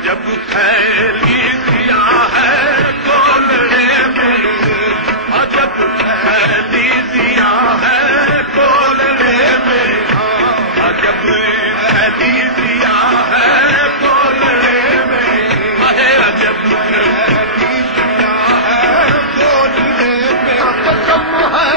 عجب پھیلی دیا ہے کولڑے میں، عجب پھیلی دیا ہے کولڑے میں، عجب پھیلی دیا ہے کولڑے میں، عجب پھیلی دیا ہے کولڑے میں، قسم ہے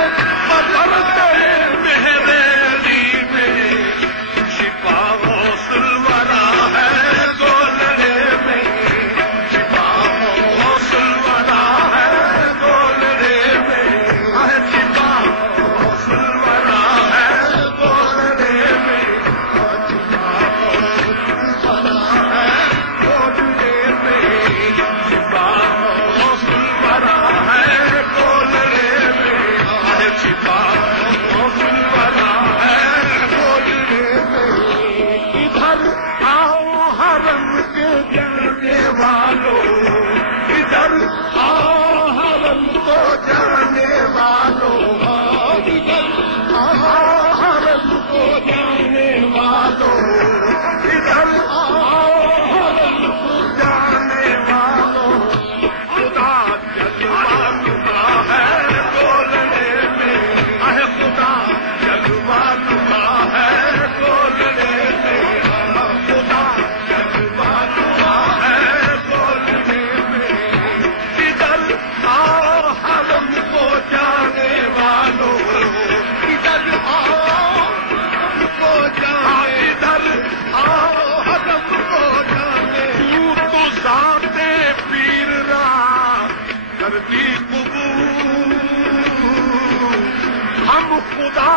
ہم خدا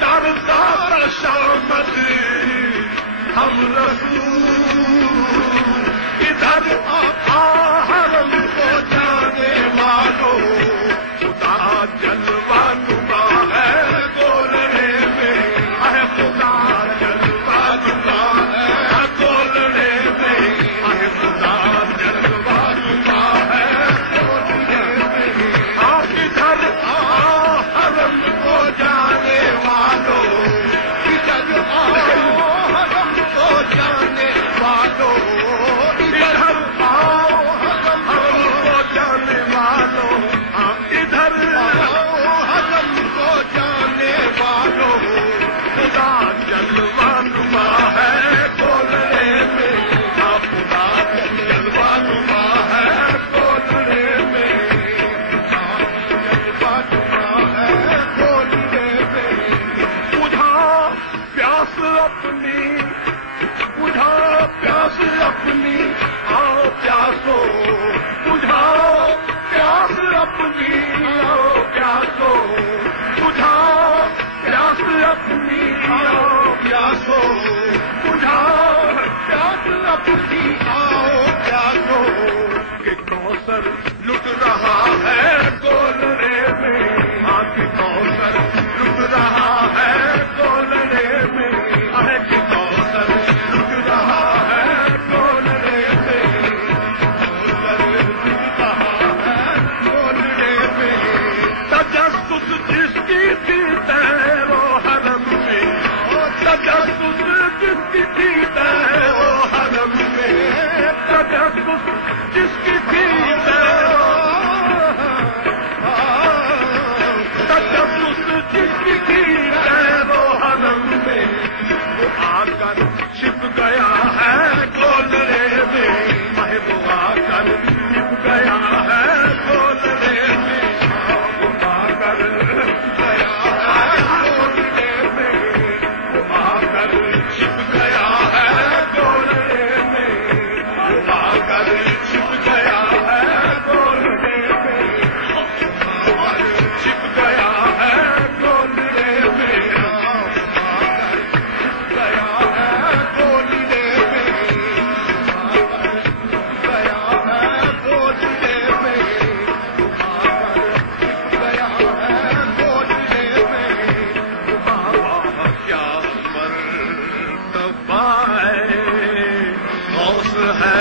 در ذات شامت ہم رسول ادھر حرم کو جانے والوں خدا جلوہ نما ہے کولڑے میں، اے خدا جلوہ نما ہے کولڑے میں، اے خدا جلوہ نما ہے کولڑے میں، آپ ادھر حرم کو جانے والوں ادھر حرم کو جانے والوں ادھر حرم کو جانے والوں ادھر حرم کو جانے والوں خدا جلوہ نما ہے کولڑے میں، خدا جلوہ نما ہے کولڑے میں، جلوہ نما ہے کولڑے میں، بجھا پیاس اپنی، بجھا پیاس اپنی، آؤ پیاسو بجھا پیاس اپنی، آؤ پیاسو بجھا پیاس اپنی، آؤ پیاسو بجھا پیاس اپنی، آؤ پیاسو کہ کوثر لٹ رہا ہے کولڑے میں، ہاں کہ کوثر لٹ رہا ہے کولڑے میں، ہے کہ کوثر لٹ رہا ہے کولڑے میں، کوثر لٹ رہا ہے کولڑے میں، تجسس جس کی تھی تیر و حرم میں، تجسس جس کی تھی تیر و حرم میں، تجسس جس کی تھی تیر تجسس جس کی تھی تیر و حرم میں، وہ آ کر چھپ گیا ہے کولڑے میں، وہ آ کر چھپ گیا ہے کولڑے میں، وہ آ کر گیا ہے کولڑے میں، وہ آ کر چھپ گیا ہے کولڑے میں، وہ آ کر چھپ گیا ہے کولڑے میں، وہ آ کر چھپ گیا ہے کولڑے میں، گیا ہے کولڑے میں، گیا ہے کولڑے میں، گیا ہے کولڑے میں، بابا کیا مرتبہ ہے غوث ہے